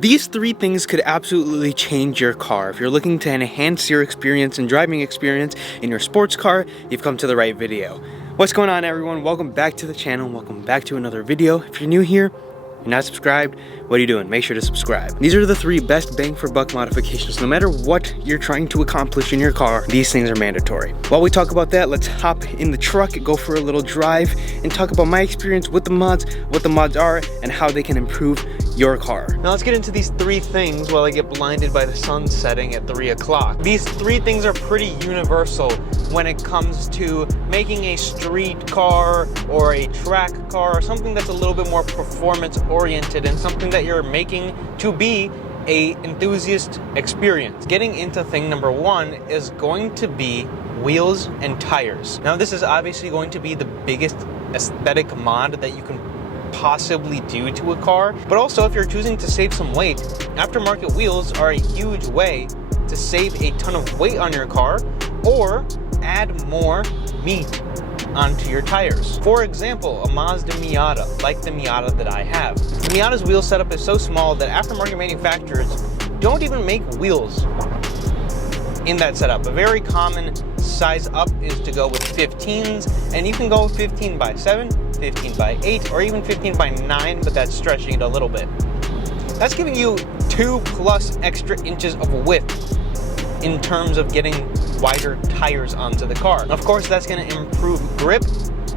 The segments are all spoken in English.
These three things could absolutely change your car. If you're looking to enhance your experience and driving experience in your sports car, you've come to the right video. What's going on, everyone? Welcome back to the channel. Welcome back to another video. If you're new here, you're not subscribed, what are you doing? Make sure to subscribe. These are the three best bang for buck modifications. No matter what you're trying to accomplish in your car, these things are mandatory. While we talk about that, let's hop in the truck, go for a little drive, and talk about my experience with the mods, what the mods are, and how they can improve your car. Now let's get into these three things while I get blinded by the sun setting at 3 o'clock. These three things are pretty universal when it comes to making a street car or a track car or something that's a little bit more performance oriented and something that you're making to be a enthusiast experience. Getting into thing number one is going to be wheels and tires. Now this is obviously going to be the biggest aesthetic mod that you can possibly do to a car, but also if you're choosing to save some weight, aftermarket wheels are a huge way to save a ton of weight on your car or add more meat onto your tires. For example, a Mazda Miata, like the Miata that I have. The Miata's wheel setup is so small that aftermarket manufacturers don't even make wheels in that setup. A very common size up is to go with 15s, and you can go 15 by 7, 15 by 8, or even 15 by 9, but that's stretching it a little bit. That's giving you 2+ extra inches of width in terms of getting wider tires onto the car. Of course, that's going to improve grip.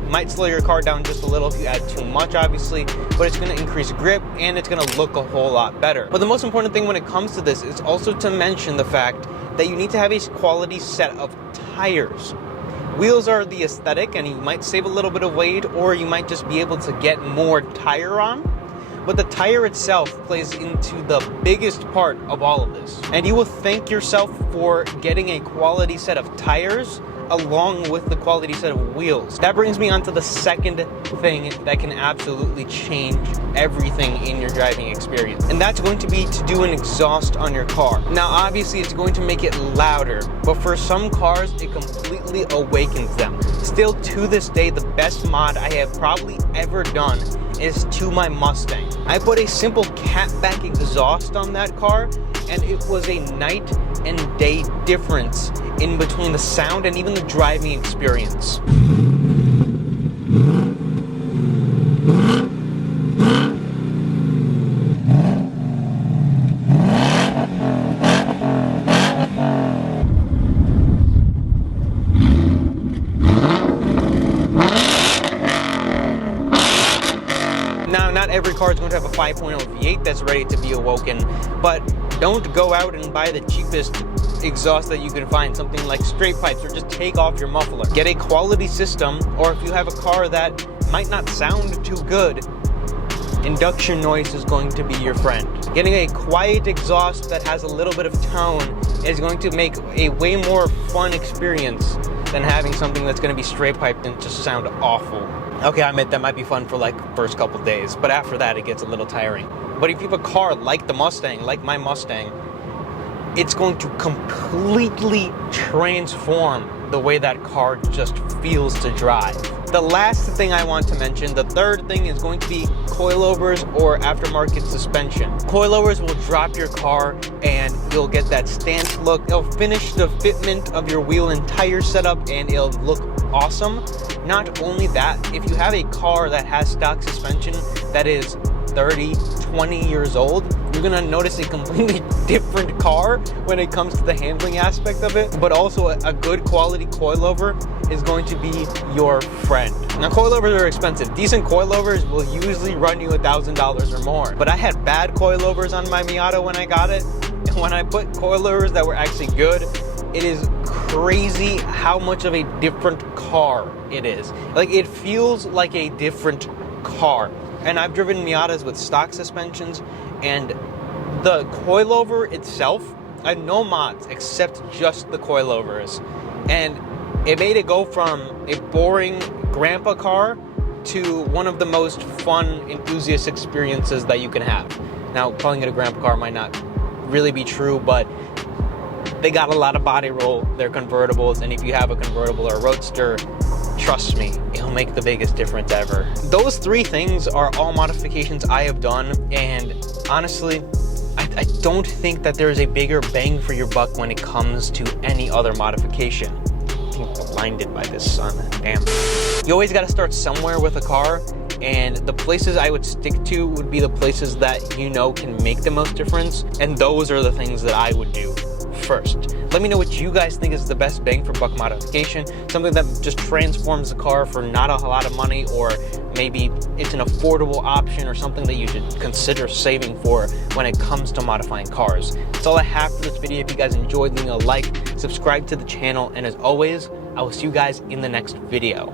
Might slow your car down just a little if you add too much, obviously, but it's going to increase grip and it's going to look a whole lot better. But the most important thing when it comes to this is also to mention the fact that you need to have a quality set of tires. Wheels are the aesthetic, and you might save a little bit of weight, or you might just be able to get more tire on. But the tire itself plays into the biggest part of all of this. And you will thank yourself for getting a quality set of tires along with the quality set of wheels. That brings me on to the second thing that can absolutely change everything in your driving experience. And that's going to be to do an exhaust on your car. Now, obviously, it's going to make it louder, but for some cars, it completely awakens them. Still, to this day, the best mod I have probably ever done is to my Mustang. I put a simple catback exhaust on that car, and it was a night and day difference in between the sound and even the driving experience. Now, not every car is going to have a 5.0 V8 that's ready to be awoken, but don't go out and buy the cheapest exhaust that you can find, something like straight pipes, or just take off your muffler. Get a quality system, or if you have a car that might not sound too good, induction noise is going to be your friend. Getting a quiet exhaust that has a little bit of tone is going to make a way more fun experience than having something that's going to be straight piped and just sound awful. Okay, I admit that might be fun for like first couple days, but after that it gets a little tiring. But if you have a car like the Mustang, like my Mustang, it's going to completely transform the way that car just feels to drive. The last thing I want to mention, the third thing, is going to be coilovers or aftermarket suspension. Coilovers will drop your car and you'll get that stance look. It'll finish the fitment of your wheel and tire setup and it'll look awesome. Not only that, if you have a car that has stock suspension that is 30, 20 years old, you're gonna notice a completely different car when it comes to the handling aspect of it. But also a good quality coilover is going to be your friend. Now, coilovers are expensive. Decent coilovers will usually run you $1,000 or more. But I had bad coilovers on my Miata when I got it. And when I put coilovers that were actually good, it is crazy how much of a different car it is. Like, it feels like a different car. And I've driven Miatas with stock suspensions, and the coilover itself, I had no mods except just the coilovers. And it made it go from a boring grandpa car to one of the most fun enthusiast experiences that you can have. Now, calling it a grandpa car might not really be true, but they got a lot of body roll. They're convertibles, and if you have a convertible or a roadster, trust me, it'll make the biggest difference ever. Those three things are all modifications I have done, and honestly, I don't think that there is a bigger bang for your buck when it comes to any other modification. I'm being blinded by this sun, damn. You always gotta start somewhere with a car, and the places I would stick to would be the places that you know can make the most difference, and those are the things that I would do first. Let me know what you guys think is the best bang for buck modification, something that just transforms the car for not a lot of money, or maybe it's an affordable option or something that you should consider saving for when it comes to modifying cars. That's all I have for this video. If you guys enjoyed, leave me a like, subscribe to the channel, and as always, I will see you guys in the next video.